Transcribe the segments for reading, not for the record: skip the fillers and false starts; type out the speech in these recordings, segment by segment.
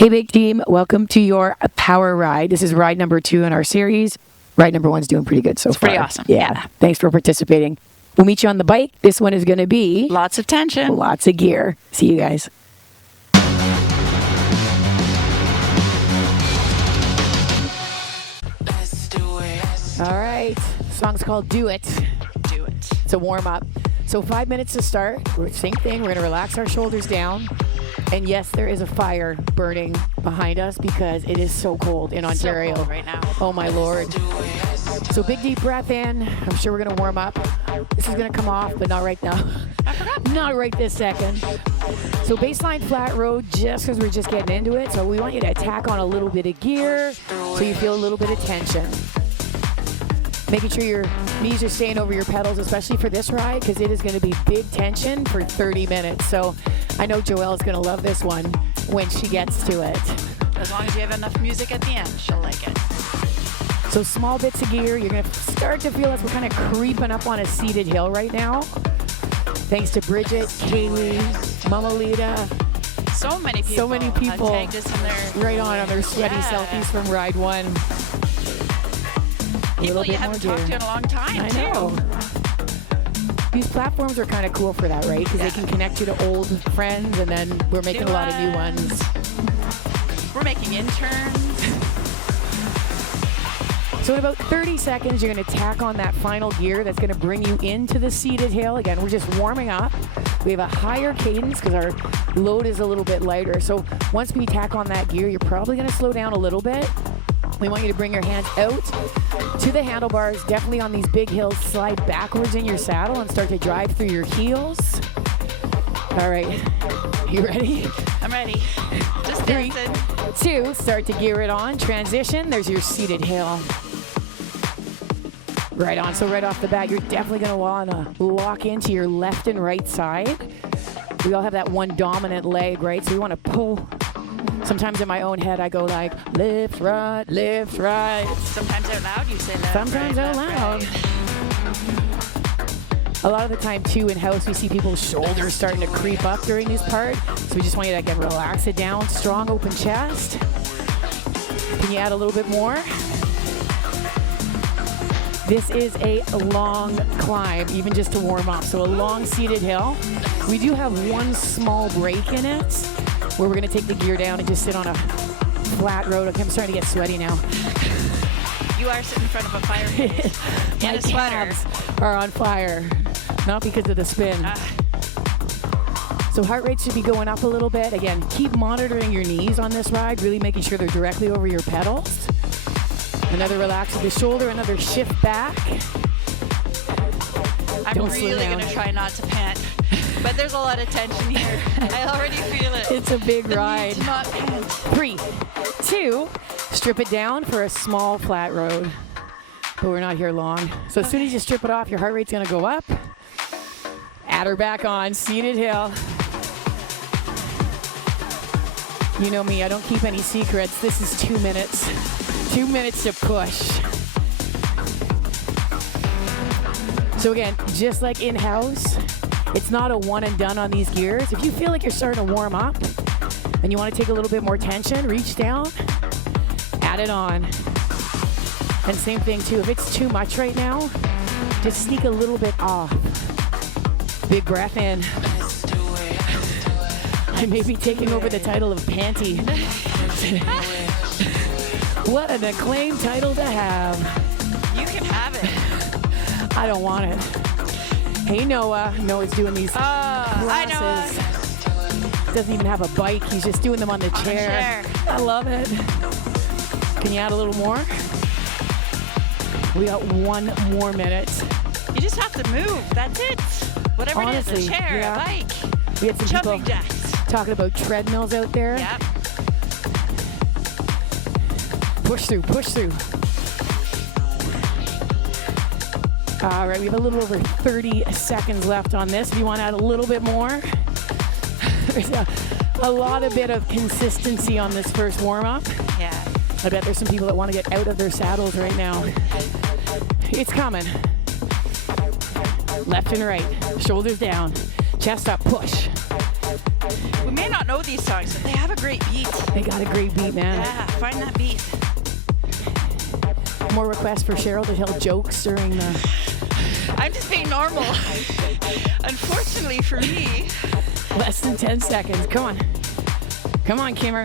Hey, big team. Welcome to your power ride. This is ride number 2 in our series. Ride number 1's doing pretty good so far. Pretty awesome. Yeah. Thanks for participating. We'll meet you on the bike. This one is going to be lots of tension. Lots of gear. See you guys. All right. The song's called Do It. Do it. It's a warm-up. So 5 minutes to start. Same thing. We're going to relax our shoulders down. And yes, there is a fire burning behind us because it is so cold in Ontario. So cold right now. Oh my Lord. So big deep breath in. I'm sure we're going to warm up. This is going to come off, but not right now. I forgot. Not right this second. So baseline flat road, just because we're just getting into it. So we want you to attack on a little bit of gear so you feel a little bit of tension. Making sure your knees are staying over your pedals, especially for this ride, because it is going to be big tension for 30 minutes. So I know Joelle's going to love this one when she gets to it. As long as you have enough music at the end, she'll like it. So small bits of gear. You're going to start to feel as we're kind of creeping up on a seated hill right now. Thanks to Bridget, Kaylee, Mama Lita. So many people. So many people. Tagged us in their, right on their sweaty selfies from ride 1. People you haven't talked to in a long time, I know. These platforms are kind of cool for that, right? Because they can connect you to old friends, and then we're making a lot of new ones. We're making interns. So in about 30 seconds, you're going to tack on that final gear that's going to bring you into the seated hill. Again, we're just warming up. We have a higher cadence because our load is a little bit lighter. So once we tack on that gear, you're probably going to slow down a little bit. We want you to bring your hands out to the handlebars. Definitely on these big hills, slide backwards in your saddle and start to drive through your heels. All right, you ready? I'm ready. Just 3, dancing. 2, start to gear it on. Transition, there's your seated hill. Right on, so right off the bat, you're definitely gonna wanna lock into your left and right side. We all have that one dominant leg, right? So we wanna pull. Sometimes in my own head, I go like, lift, right, lift, right. Sometimes out loud, you say that. Sometimes right, out loud. Right. A lot of the time, too, in-house, we see people's shoulders starting to creep up during this part. So we just want you to, again, relax it down. Strong, open chest. Can you add a little bit more? This is a long climb, even just to warm up. So a long seated hill. We do have one small break in it, where we're going to take the gear down and just sit on a flat road. Okay, I'm starting to get sweaty now. You are sitting in front of a fire pit and a sweater. My calves are on fire, not because of the spin. So heart rate should be going up a little bit. Again, keep monitoring your knees on this ride, really making sure they're directly over your pedals. Another relax of the shoulder, another shift back. I'm really going to try not to pant. But there's a lot of tension here. I already feel it. It's a big ride. Need to not pant. 3, 2, strip it down for a small flat road. But we're not here long. So as soon as you strip it off, your heart rate's gonna go up. Add her back on, seated hill. You know me, I don't keep any secrets. This is 2 minutes. 2 minutes to push. So again, just like in-house, it's not a one and done on these gears. If you feel like you're starting to warm up and you want to take a little bit more tension, reach down, add it on. And same thing too, if it's too much right now, just sneak a little bit off. Big breath in. I may be taking over the title of Panty. What an acclaimed title to have. You can have it. I don't want it. Hey, Noah. Noah's doing these classes. I know. Doesn't even have a bike. He's just doing them on the chair. I love it. Can you add a little more? We got 1 more minute. You just have to move. That's it. Whatever Honestly, it is, a chair, a bike, we had some jumping people jacks. talking about treadmills out there. Yep. Push through, push through. All right, we have a little over 30 seconds left on this. If you want to add a little bit more, there's a lot of bit of consistency on this first warm-up. Yeah. I bet there's some people that want to get out of their saddles right now. It's coming. Left and right, shoulders down, chest up, push. We may not know these songs, but they have a great beat. They got a great beat, man. Yeah, find that beat. More requests for Cheryl to tell jokes during the... I'm just being normal. Unfortunately for me. Less than 10 seconds. Come on. Come on, Kimmer.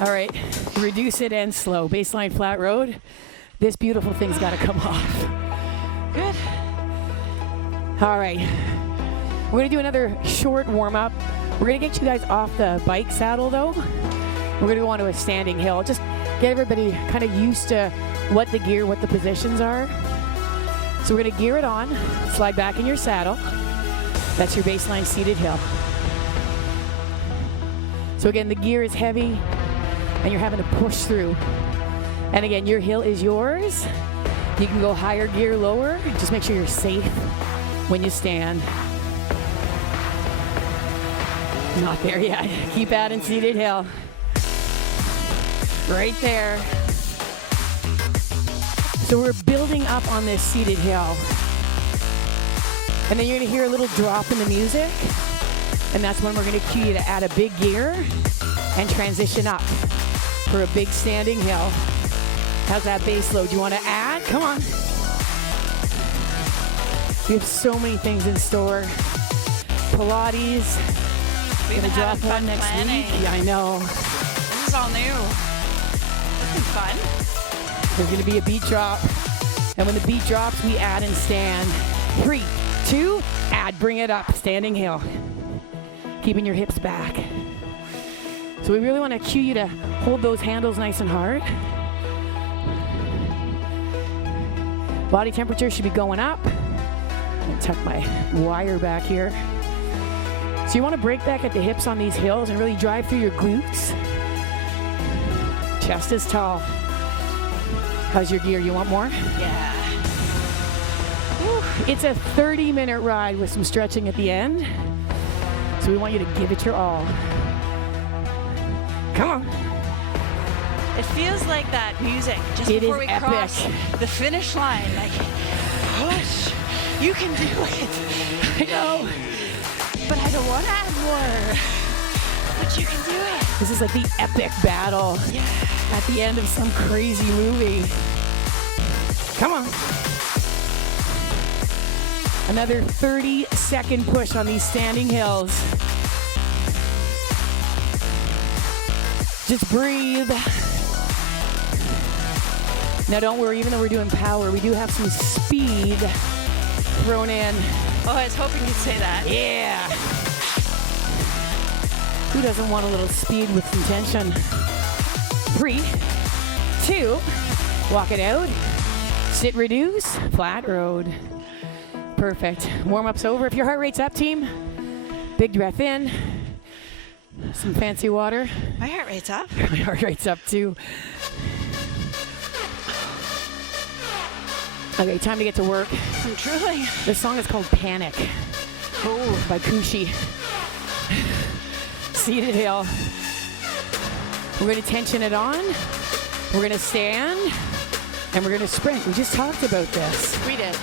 All right. Reduce it and slow. Baseline flat road. This beautiful thing's got to come off. Good. All right. We're going to do another short warm-up. We're going to get you guys off the bike saddle, though. We're going to go onto a standing hill. Just get everybody kind of used to what the gear, what the positions are. So we're going to gear it on. Slide back in your saddle. That's your baseline seated hill. So again, the gear is heavy, and you're having to push through. And again, your hill is yours. You can go higher gear, lower. Just make sure you're safe when you stand. Not there yet. Keep adding seated hill. Right there. So we're building up on this seated hill. And then you're going to hear a little drop in the music. And that's when we're going to cue you to add a big gear and transition up for a big standing hill. How's that base load? You want to add? Come on. We have so many things in store. Pilates. We've been drop having fun one next planning. week. Yeah, I know. This is all new. This is fun. There's going to be a beat drop. And when the beat drops, we add and stand. 3, 2, add. Bring it up. Standing hill. Keeping your hips back. So we really want to cue you to hold those handles nice and hard. Body temperature should be going up. I'll tuck my wire back here. So you want to break back at the hips on these hills and really drive through your glutes. Chest is tall. How's your gear? You want more? Yeah. Whew. It's a 30-minute ride with some stretching at the end. So we want you to give it your all. Come on. It feels like that music just before we cross the finish line. Like, push. You can do it. I know. But I don't want to add more. But you can do it. This is like the epic battle at the end of some crazy movie. Come on. Another 30-second push on these standing hills. Just breathe. Now don't worry, even though we're doing power, we do have some speed thrown in. Oh, I was hoping you'd say that. Yeah. Who doesn't want a little speed with some tension? 3, 2, walk it out. Sit, reduce, flat road. Perfect. Warm-up's over. If your heart rate's up, team, big breath in. Some fancy water. My heart rate's up. My heart rate's up too. Okay, time to get to work. I'm truly. This song is called Panic. Oh, by Cushy. Seated hill. We're going to tension it on. We're going to stand. And we're going to sprint. We just talked about this. We did.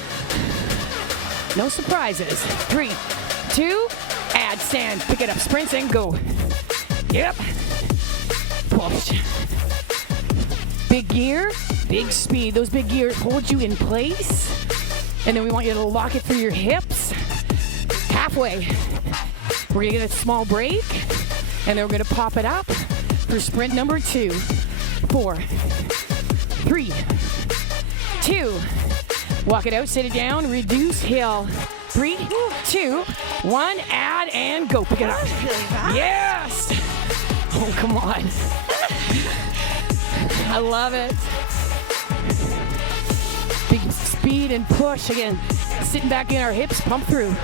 No surprises. 3, 2, add, stand, pick it up, sprinting, go. Yep. Push. Big gear, big speed. Those big gears hold you in place. And then we want you to lock it through your hips. Halfway. We're gonna get a small break. And then we're gonna pop it up for sprint number 2. 4, 3, 2. Walk it out, sit it down, reduce hill. 3, 2, 1, add and go. Pick it up. Yes! Oh, come on. I love it. Big speed and push. Again, sitting back in our hips, pump through.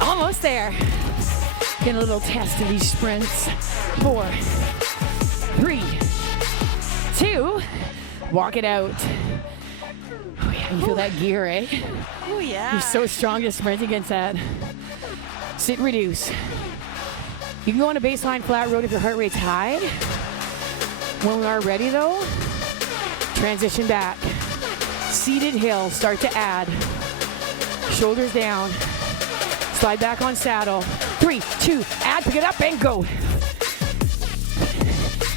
Almost there. Getting a little test of these sprints. 4, 3, 2, walk it out. Oh yeah, you feel that gear, eh? Oh yeah. You're so strong to sprint against that. Sit, reduce. You can go on a baseline flat road if your heart rate's high. When we are ready though, transition back. Seated hill, start to add. Shoulders down. Slide back on saddle. 3, 2, add, pick it up, and go.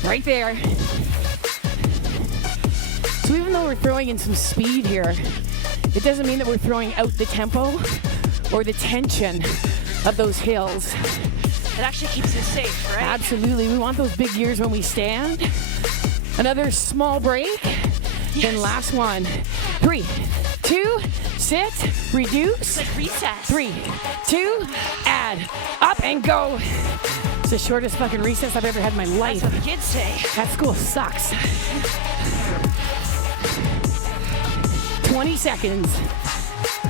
Right there. So even though we're throwing in some speed here, it doesn't mean that we're throwing out the tempo or the tension of those hills. It actually keeps us safe, right? Absolutely. We want those big gears when we stand. Another small break. Yes. Then last one. 3, 2, sit, reduce. It's like recess. 3, 2, add, up and go. It's the shortest fucking recess I've ever had in my life. That's what the kids say. That school sucks. 20 seconds.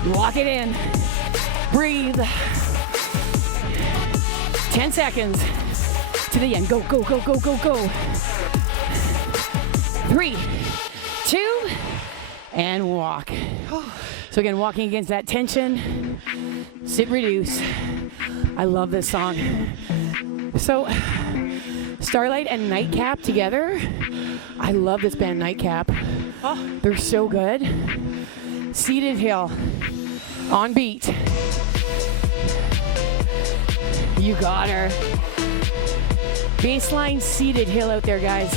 Lock it in. Breathe. 10 seconds to the end. Go, go, go, go, go, go. 3, 2, and walk. So again, walking against that tension. Sit, reduce. I love this song. So, Starlight and Nightcap together. I love this band, Nightcap. Oh. They're so good. Seated hill, on beat. You got her. Baseline seated hill out there, guys.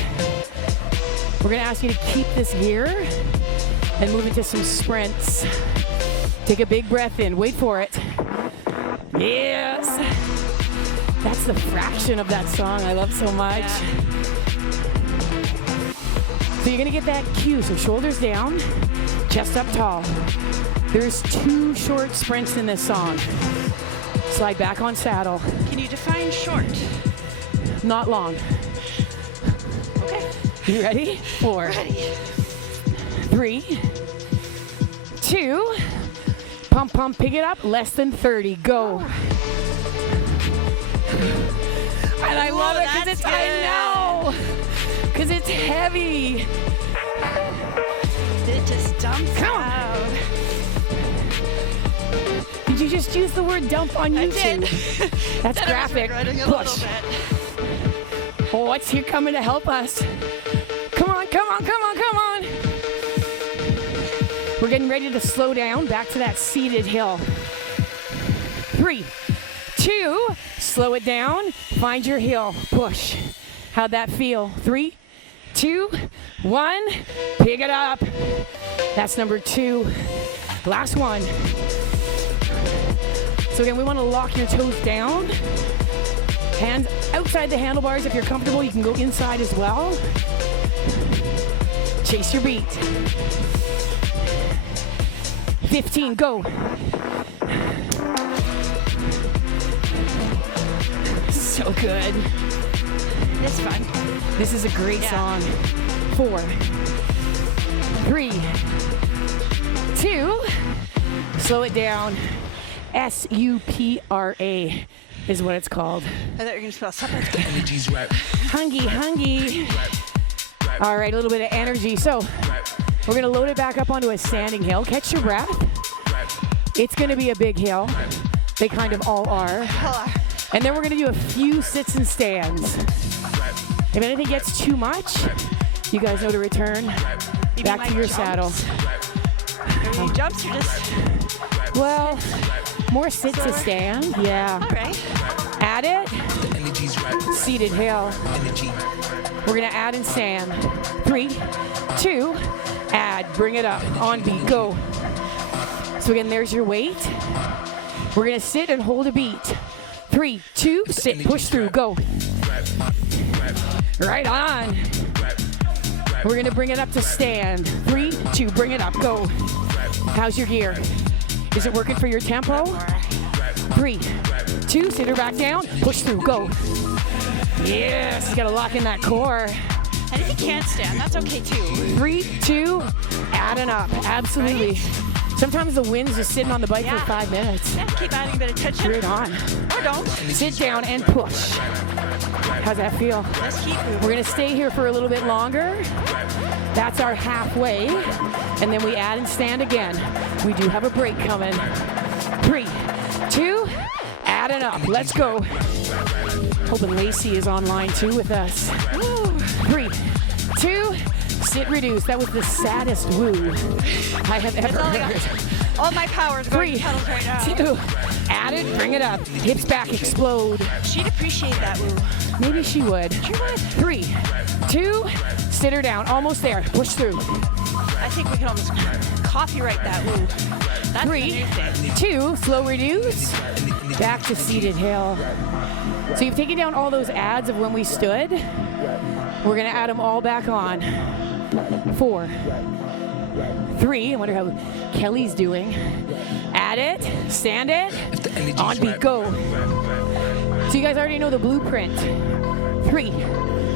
We're gonna ask you to keep this gear and move into some sprints. Take a big breath in, wait for it. Yes. That's the fraction of that song I love so much. Yeah. So you're gonna get that cue, so shoulders down, chest up tall. There's 2 short sprints in this song. Slide back on saddle. Can you define short? Not long. Okay. You ready? 4, Ready. 3, 2, pump, pump, pick it up, less than 30, go. And I love it because it's, I know, because it's heavy. It just dumps Come on. out. Did you just use the word dump on I YouTube? did. That's Then graphic. I was regretting a Push. little bit. Oh, what's here coming to help us? Come on, come on, come on, come on. We're getting ready to slow down, back to that seated hill. 3, 2, slow it down, find your hill, push. How'd that feel? 3, 2, 1, pick it up. That's number 2. Last one. So again, we want to lock your toes down. Hands outside the handlebars. If you're comfortable, you can go inside as well. Chase your beat. 15, go. So good. It's fun. This is a great song. 4, 3, 2, slow it down. SUPRA is what it's called. I thought you were going to spell separate. Hungy. All right, a little bit of energy. So we're gonna load it back up onto a standing hill. Catch your breath. It's gonna be a big hill. They kind of all are. And then we're gonna do a few sits and stands. If anything gets too much, you guys know to return back to your saddle. Are you jumps or just? Well, more sit to stand. Yeah. All right. Add it. Seated hill. We're gonna add and stand. 3, 2, add, bring it up, on beat, go. So again, there's your weight. We're gonna sit and hold a beat. 3, 2, sit, push through, go. Right on. We're gonna bring it up to stand. 3, 2, bring it up, go. How's your gear? Is it working for your tempo? 3, 2, sit her back down, push through, go. Yes, you gotta lock in that core. And if you can't stand, that's okay too. 3, 2, adding up, absolutely. Right? Sometimes the wind's just sitting on the bike for 5 minutes. Yeah, keep adding a bit of tension. Right on. Or don't. Sit down and push. How's that feel? Let's keep moving. We're gonna stay here for a little bit longer. That's our halfway. And then we add and stand again. We do have a break coming. 3, 2, adding up. Let's go. Hoping Lacey is online too with us. Woo. 3, 2, sit, reduce. That was the saddest woo I have ever heard. All my power is going to pedals right now. 2, add Add it, bring it up. Hips back, explode. She'd appreciate that move. Maybe she would. She would. 3, 2, sit her down. Almost there. Push through. I think we can almost copyright that move. That's 3, 2, slow reduce. Back to seated hill. So you've taken down all those ads of when we stood. We're going to add them all back on. 4, 3, I wonder how Kelly's doing. Add it, stand it, on beat, go. So you guys already know the blueprint. 3,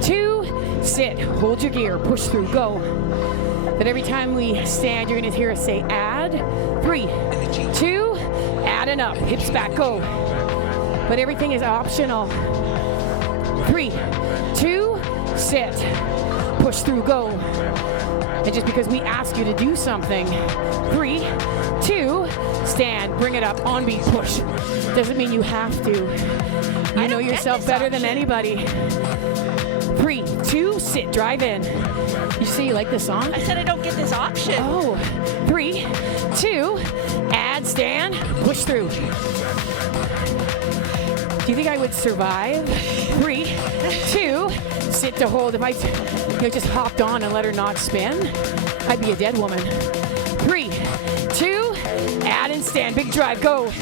2, sit, hold your gear, push through, go. But every time we stand, you're gonna hear us say add. 3, 2, add and up, hips back, go. But everything is optional. 3, 2, sit, push through, go. And just because we ask you to do something, 3, 2, stand, bring it up, on beat, push. Doesn't mean you have to. You know yourself better than anybody. 3, 2, sit, drive in. You say you like this song? I said I don't get this option. Oh, 3, 2, add, stand, push through. Do you think I would survive? 3, 2, sit to hold. If I just hopped on and let her not spin, I'd be a dead woman. 3, 2, add and stand. Big drive, go.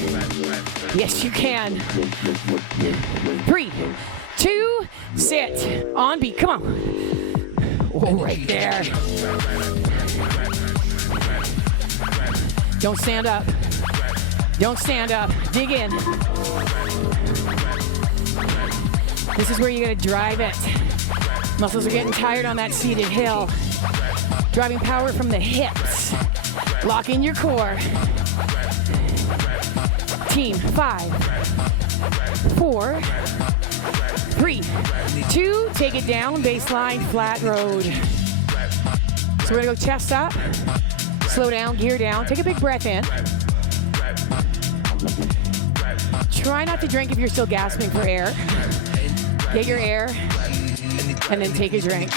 Yes, you can. 3, 2, sit. On beat, come on. Oh, right there. Don't stand up. Don't stand up. Dig in. This is where you gotta drive it. Muscles are getting tired on that seated hill. Driving power from the hips. Lock in your core. Team, 5, 4, 3, 2, take it down, baseline, flat road. So we're gonna go chest up, slow down, gear down, take a big breath in. Try not to drink if you're still gasping for air. Get your air, and then take a drink.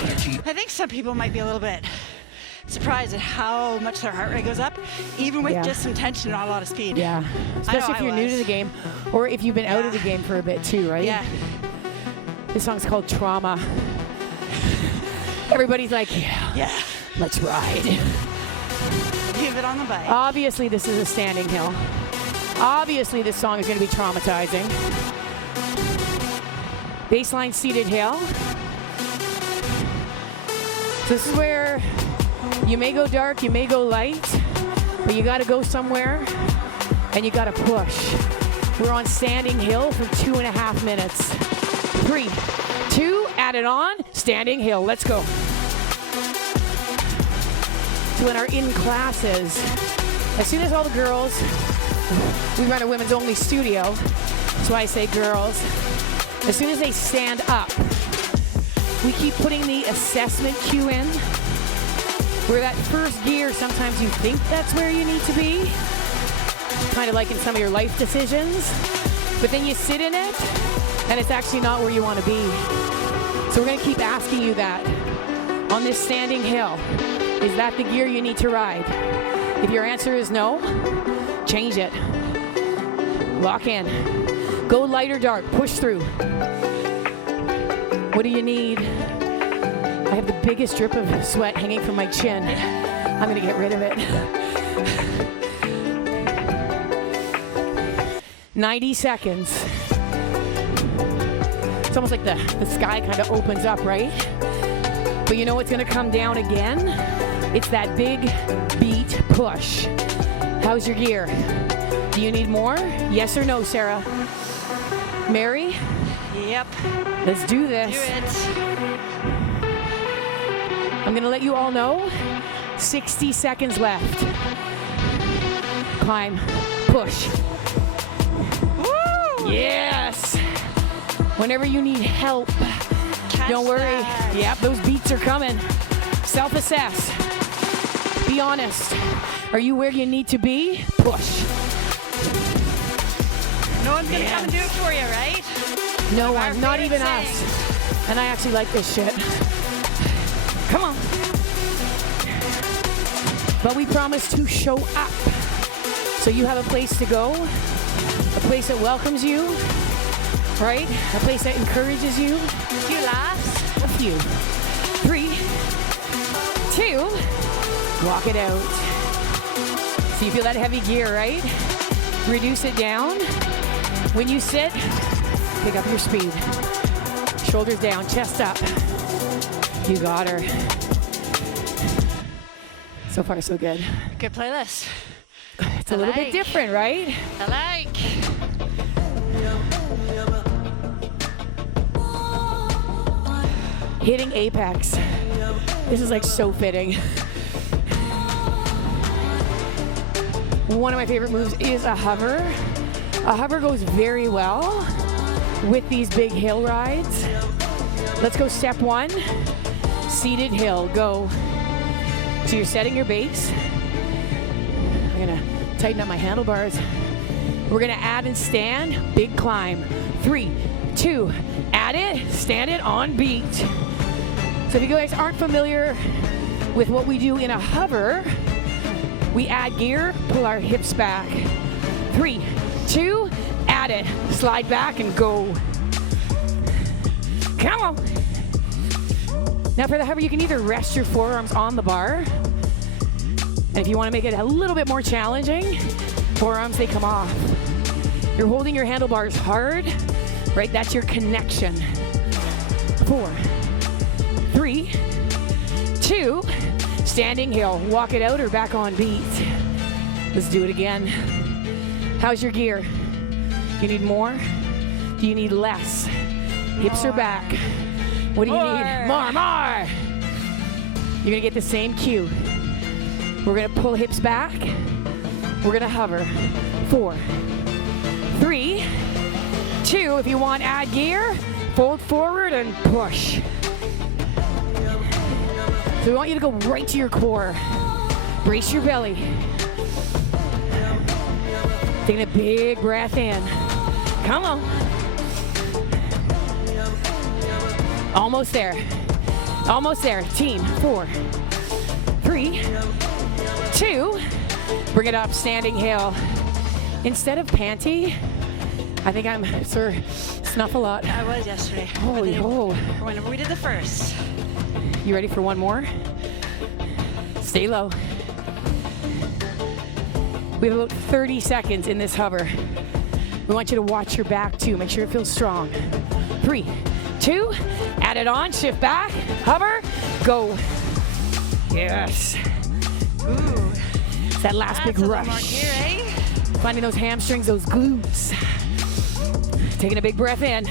I think some people might be a little bit surprised at how much their heart rate goes up, even with just some tension and not a lot of speed. Yeah, especially if you're new to the game, or if you've been out of the game for a bit too, right? Yeah. This song's called Trauma. Everybody's like, yeah, let's ride. Give it on the bike. Obviously, this is a standing hill. Obviously, this song is going to be traumatizing. Baseline seated hill. So this is where you may go dark, you may go light, but you got to go somewhere and you got to push. We're on standing hill for 2.5 minutes. 3, 2, add it on, standing hill, let's go. So in our in classes, as soon as all the girls, we run a women's only studio, that's why I say girls, as soon as they stand up, we keep putting the assessment cue in, where that first gear, sometimes you think that's where you need to be, kind of like in some of your life decisions, but then you sit in it, and it's actually not where you want to be. So we're going to keep asking you that on this standing hill. Is that the gear you need to ride? If your answer is no, change it. Lock in. Go light or dark. Push through. What do you need? I have the biggest drip of sweat hanging from my chin. I'm going to get rid of it. 90 seconds. It's almost like the sky kind of opens up, right? But you know what's going to come down again? It's that big beat push. How's your gear? Do you need more? Yes or no, Sarah? Mary? Yep. Let's do this. Do it. I'm going to let you all know 60 seconds left. Climb. Push. Woo! Yes. Whenever you need help, don't worry. That. Yep, those beats are coming. Self-assess. Be honest. Are you where you need to be? Push. No one's going to come and do it for you, right? No one, not even us. And I actually like this shit. Come on. But we promise to show up. So you have a place to go. a place that welcomes you, right? A place that encourages you. A few laughs. A few. 3, 2, walk it out. So you feel that heavy gear, right? Reduce it down. When you sit, pick up your speed. Shoulders down, chest up. You got her. So far, so good. Good playlist. It's a little bit different, right? I like. Hitting apex. This is like so fitting. One of my favorite moves is a hover. A hover goes very well with these big hill rides. Let's go step 1. Seated hill, go. So you're setting your base. I'm gonna tighten up my handlebars. We're gonna add and stand, big climb. 3, 2, add it, stand it on beat. So if you guys aren't familiar with what we do in a hover, we add gear, pull our hips back. 3, 2, add it, slide back and go. Come on. Now for the hover, you can either rest your forearms on the bar, and if you want to make it a little bit more challenging, forearms, they come off. You're holding your handlebars hard, right? That's your connection. 4, 3, 2, standing hill. Walk it out or back on beat. Let's do it again. How's your gear? Do you need more? Do you need less? Hips are back. What do you need? More. You're gonna get the same cue. We're gonna pull hips back. We're gonna hover. 4, 3, 2. If you want, add gear, fold forward and push. So we want you to go right to your core. Brace your belly. Taking a big breath in. Come on. Almost there. Almost there. Team. 4, 3, 2. Bring it up. Standing hill. Instead of panty, I think I'm Sir Snuff-a-Lot. I was yesterday. Holy ho. Whenever we did the first. You ready for one more? Stay low. We have about 30 seconds in this hover. We want you to watch your back too. Make sure it feels strong. 3, 2, add it on, shift back, hover, go. Yes. Ooh. It's that last big rush. More gear, eh? Finding those hamstrings, those glutes. Taking a big breath in.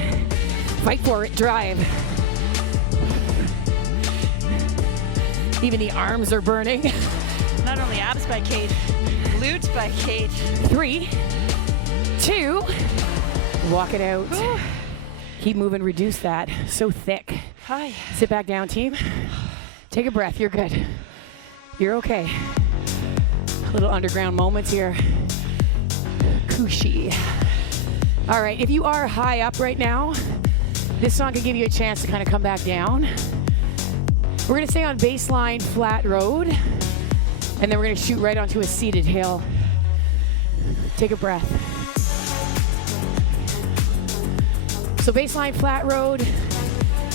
Fight for it, drive. Even the arms are burning. Not only abs by Kate, glutes by Kate. 3, 2, walk it out. Ooh. Keep moving, reduce that. So thick. Hi. Sit back down, team. Take a breath, you're good. You're okay. Little underground moments here. Cushy. All right, if you are high up right now, this song can give you a chance to kind of come back down. We're gonna stay on baseline flat road, and then we're gonna shoot right onto a seated hill. Take a breath. So baseline flat road,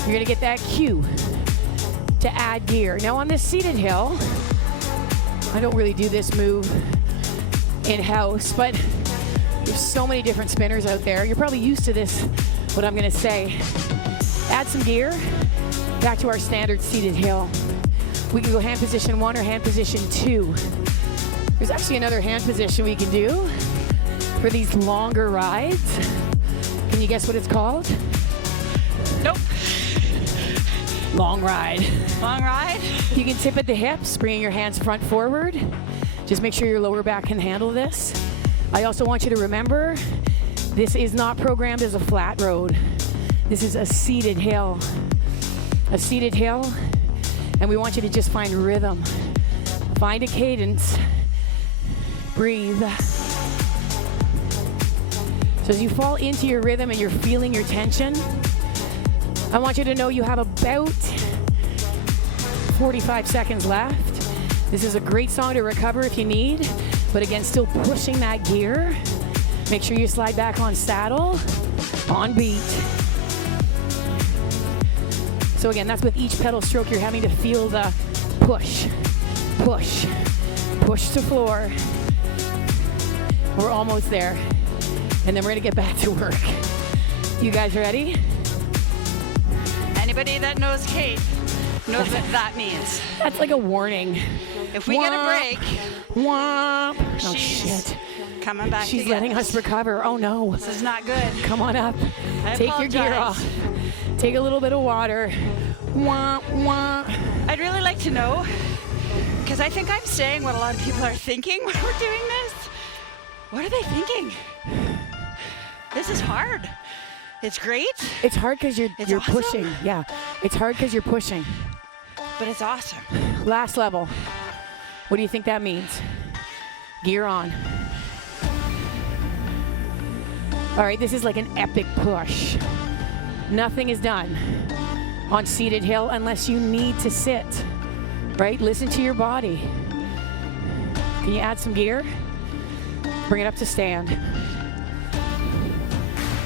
you're gonna get that cue to add gear. Now on this seated hill, I don't really do this move in-house, but there's so many different spinners out there. You're probably used to this, what I'm gonna say. Add some gear, back to our standard seated hill. We can go hand position 1 or hand position 2. There's actually another hand position we can do for these longer rides. Can you guess what it's called? Nope. Long ride. Long ride? You can tip at the hips, bringing your hands front forward. Just make sure your lower back can handle this. I also want you to remember, this is not programmed as a flat road. This is a seated hill. A seated hill, and we want you to just find rhythm. Find a cadence. Breathe. So as you fall into your rhythm and you're feeling your tension, I want you to know you have about 45 seconds left. This is a great song to recover if you need, but again, still pushing that gear. Make sure you slide back on saddle, on beat. So again, that's with each pedal stroke, you're having to feel the push, push, push to floor. We're almost there. And then we're gonna get back to work. You guys ready? Anybody that knows Kate knows what that means. That's like a warning. If we get a break, womp. Oh she's shit. coming back. She's letting us recover. Oh no. This is not good. Come on up. I Take your gear apologize. off. Take a little bit of water. Wah, wah. I'd really like to know, because I think I'm saying what a lot of people are thinking when we're doing this. What are they thinking? This is hard. It's great. It's hard because you're awesome. pushing. Yeah. It's hard because you're pushing. But it's awesome. Last level. What do you think that means? Gear on. All right, this is like an epic push. Nothing is done on seated hill unless you need to sit, right? Listen to your body. Can you add some gear? Bring it up to stand.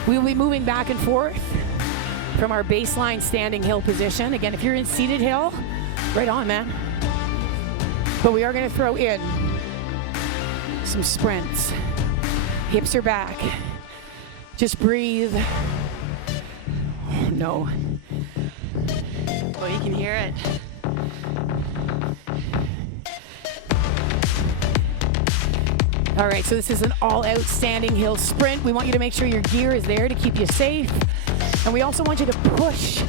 We will be moving back and forth from our baseline standing hill position. Again, if you're in seated hill, right on, man. But we are gonna throw in some sprints. Hips are back. Just breathe. Oh, no. Oh, you can hear it. All right, so this is an all-out standing hill sprint. We want you to make sure your gear is there to keep you safe. And we also want you to push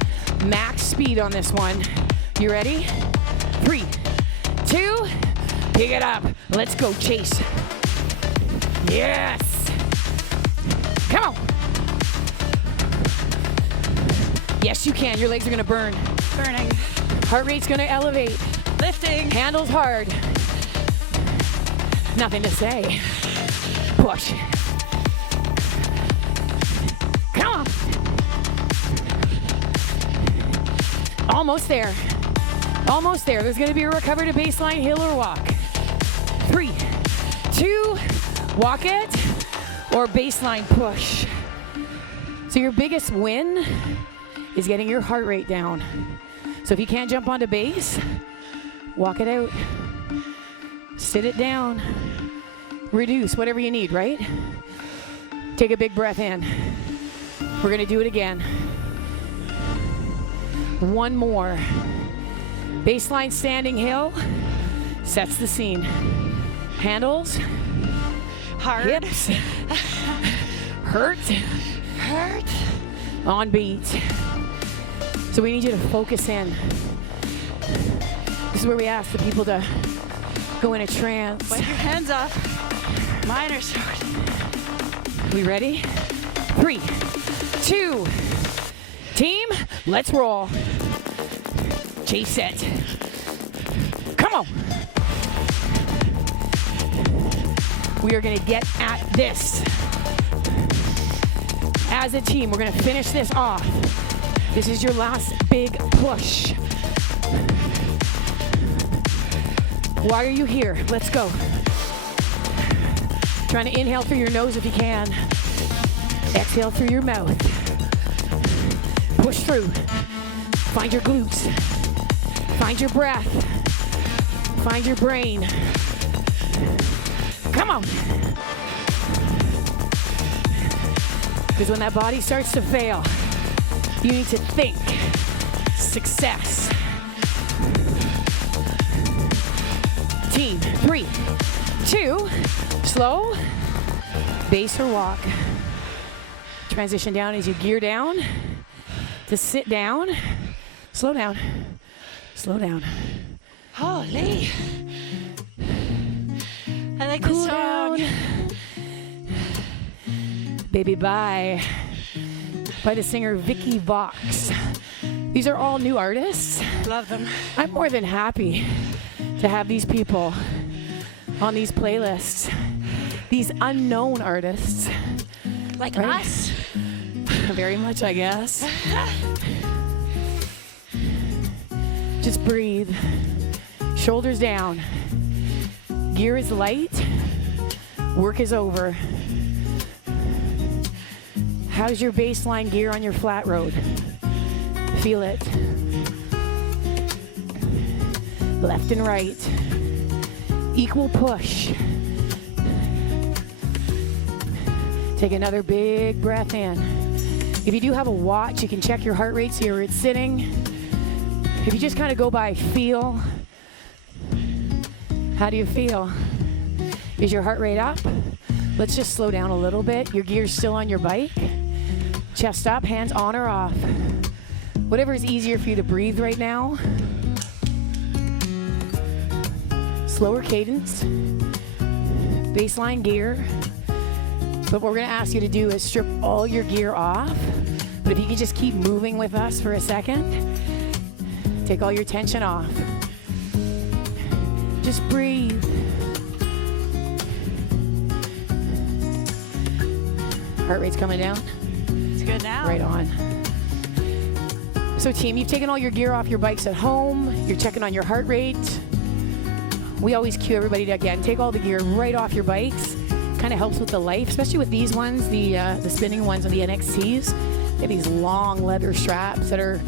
max speed on this one. You ready? 3, 2, pick it up. Let's go, Chase. Yes. Come on. Yes, you can. Your legs are gonna burn. Burning. Heart rate's gonna elevate. Lifting. Handles hard. Nothing to say. Push. Come on. Almost there. Almost there. There's going to be a recover to baseline hill or walk. 3, 2, walk it, or baseline push. So your biggest win is getting your heart rate down. So if you can't jump onto base, walk it out. Sit it down. Reduce whatever you need, right? Take a big breath in. We're gonna do it again. One more. Baseline standing hill sets the scene. Handles, Hard. hips, hurt, on beat. So we need you to focus in. This is where we ask the people to go in a trance. Wipe your hands off. Mine are sore. We ready? 3, 2, team, let's roll. Chase it. Come on. We are gonna get at this. As a team, we're gonna finish this off. This is your last big push. Why are you here? Let's go. Trying to inhale through your nose if you can. Exhale through your mouth. Push through. Find your glutes. Find your breath. Find your brain. Come on. Because when that body starts to fail, you need to think success. Team, 3, 2, slow, base or walk. Transition down as you gear down to sit down. Slow down, slow down. Holy. I like Cool this song. down. Baby Bye by the singer Vicki Vox. These are all new artists. Love them. I'm more than happy to have these people on these playlists. These unknown artists. Like Right? us. Very much, I guess. Just breathe. Shoulders down. Gear is light. Work is over. How's your baseline gear on your flat road? Feel it. Left and right. Equal push. Take another big breath in. If you do have a watch, you can check your heart rate, see where it's sitting. If you just kind of go by feel, how do you feel? Is your heart rate up? Let's just slow down a little bit. Your gear's still on your bike. Chest up, hands on or off. Whatever is easier for you to breathe right now. Slower cadence. Baseline gear. But what we're gonna ask you to do is strip all your gear off. But if you can just keep moving with us for a second, take all your tension off. Just breathe. Heart rate's coming down. It's good now. Right on. So team, you've taken all your gear off your bikes at home. You're checking on your heart rate. We always cue everybody to, again, take all the gear right off your bikes. Kind of helps with the life, especially with these ones, the spinning ones on the NXTs. They have these long leather straps that are,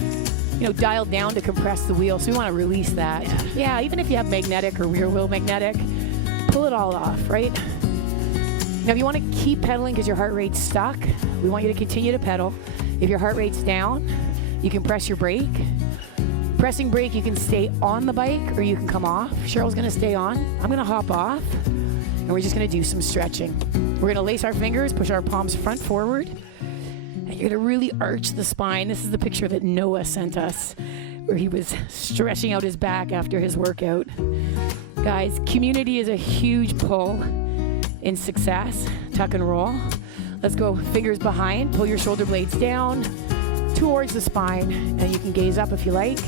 you know, dialed down to compress the wheel. So we want to release that. Yeah, even if you have magnetic or rear wheel magnetic, pull it all off, right? Now, if you want to keep pedaling because your heart rate's stuck, we want you to continue to pedal. If your heart rate's down, you can press your brake. Pressing brake, you can stay on the bike or you can come off. Cheryl's going to stay on. I'm going to hop off, and we're just going to do some stretching. We're going to lace our fingers, push our palms front forward, and you're going to really arch the spine. This is the picture that Noah sent us, where he was stretching out his back after his workout. Guys, community is a huge pull in success. Tuck and roll. Let's go fingers behind. Pull your shoulder blades down towards the spine, and you can gaze up if you like.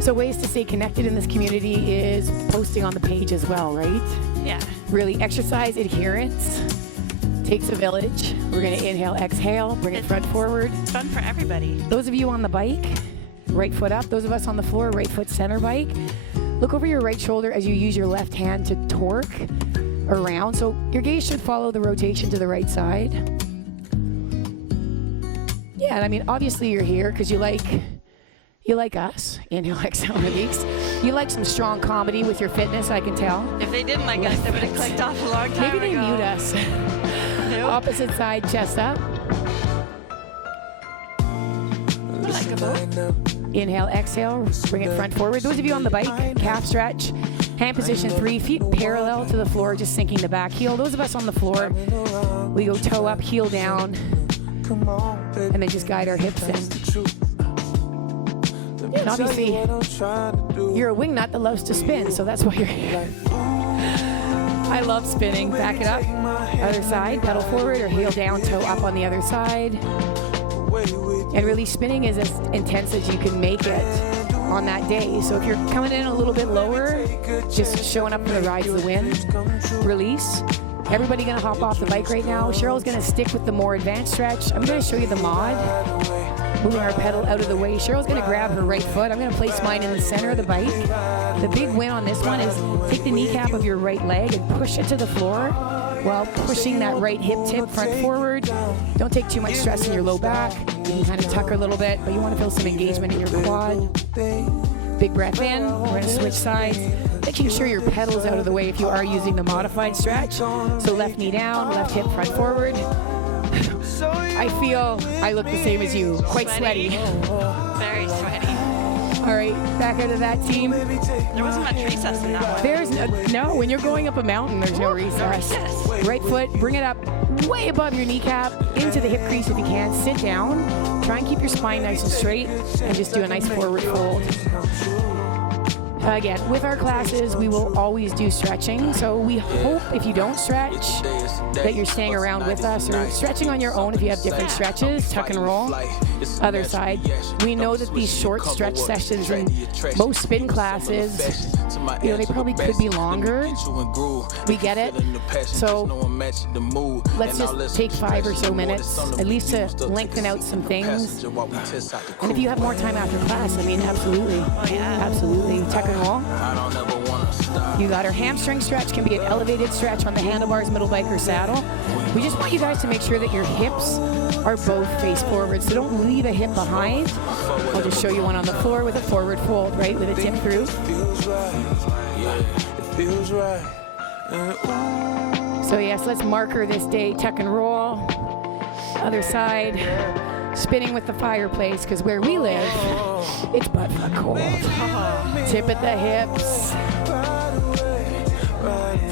So ways to stay connected in this community is posting on the page as well, right? Yeah. Really, exercise adherence takes a village. We're going to inhale, exhale, bring it front forward. It's fun for everybody. Those of you on the bike, right foot up. Those of us on the floor, right foot center bike. Look over your right shoulder as you use your left hand to torque around. So your gaze should follow the rotation to the right side. Yeah, and I mean, obviously you're here because you like us. Inhale, exhale, release. You like some strong comedy with your fitness, I can tell. If they didn't like us, they would have clicked off a long time Maybe they ago. mute us. Nope. Opposite side, chest up. Likeable. Inhale, exhale, bring it front forward. Those of you on the bike, calf stretch. Hand position 3, feet parallel to the floor, just sinking the back heel. Those of us on the floor, we go toe up, heel down, and then just guide our hips in. And obviously, you're a wingnut that loves to spin, so that's why you're here. I love spinning. Back it up. Other side, pedal forward or heel down, toe up on the other side. And really, spinning is as intense as you can make it on that day. So if you're coming in a little bit lower, just showing up for the rides the wind, release. Everybody gonna hop off the bike right now. Cheryl's gonna stick with the more advanced stretch. I'm gonna show you the mod, moving our pedal out of the way. Cheryl's gonna grab her right foot. I'm gonna place mine in the center of the bike. The big win on this one is take the kneecap of your right leg and push it to the floor while pushing that right hip tip front forward. Don't take too much stress in your low back. You can kind of tuck her a little bit, but you want to feel some engagement in your quad. Big breath in. We're going to switch sides. Making sure your pedal's out of the way if you are using the modified stretch. So left knee down, left hip front forward. I feel I look the same as you. Quite sweaty. Very sweaty. All right, back out of that team. There wasn't much recess in that one. There's no, when you're going up a mountain, there's no recess. Right foot, bring it up way above your kneecap, into the hip crease if you can. Sit down, try and keep your spine nice and straight, and just do a nice forward fold. Again, with our classes, we will always do stretching. So we hope if you don't stretch, that you're staying around with us or stretching on your own if you have different stretches, tuck and roll. Other side. We know that these short stretch sessions in most spin classes, you know, they probably could be longer. We get it. So let's just take 5 or so minutes, at least to lengthen out some things. And if you have more time after class, I mean, absolutely. Oh, yeah. Absolutely. Tuck and roll. You got our hamstring stretch, can be an elevated stretch on the handlebars, middle bike, or saddle. We just want you guys to make sure that your hips are both face forward, so don't leave a hip behind. I'll just show you one on the floor with a forward fold, right, with a tip through. So yes, let's marker this day, tuck and roll. Other side, spinning with the fireplace, because where we live, it's butt fuck cold. Tip at the hips.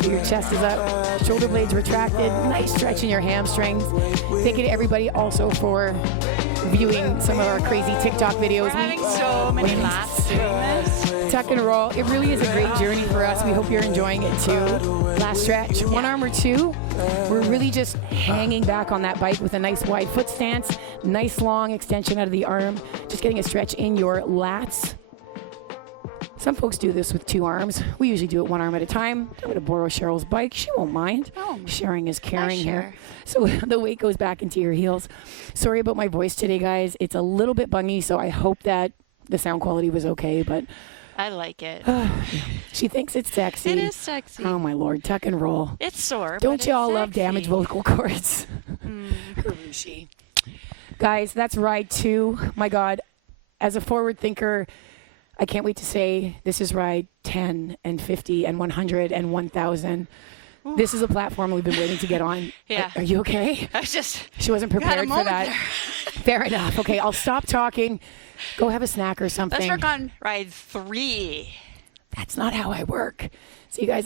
So your chest is up, shoulder blades retracted, nice stretch in your hamstrings. Thank you to everybody also for viewing some of our crazy TikTok videos. We're having so many laughs doing this. Tuck and roll. It really is a great journey for us. We hope you're enjoying it too. Last stretch, one arm or two. We're really just hanging back on that bike with a nice wide foot stance, nice long extension out of the arm, just getting a stretch in your lats. Some folks do this with two arms. We usually do it one arm at a time. I'm going to borrow Cheryl's bike. She won't mind. Oh, sharing is caring here. So the weight goes back into your heels. Sorry about my voice today, guys. It's a little bit bungy, so I hope that the sound quality was okay, but I like it. she thinks it's sexy. It is sexy. Oh, my Lord. Tuck and roll. It's sore. Don't but you it's all love sexy. damaged vocal cords? Guys, that's ride 2. My God. As a forward thinker, I can't wait to say this is ride 10 and 50 and 100 and 1,000. This is a platform we've been waiting to get on. Yeah. Are you okay? I was just. She wasn't prepared for that. There. Fair enough. Okay, I'll stop talking. Go have a snack or something. Let's work on ride 3. That's not how I work. See you guys.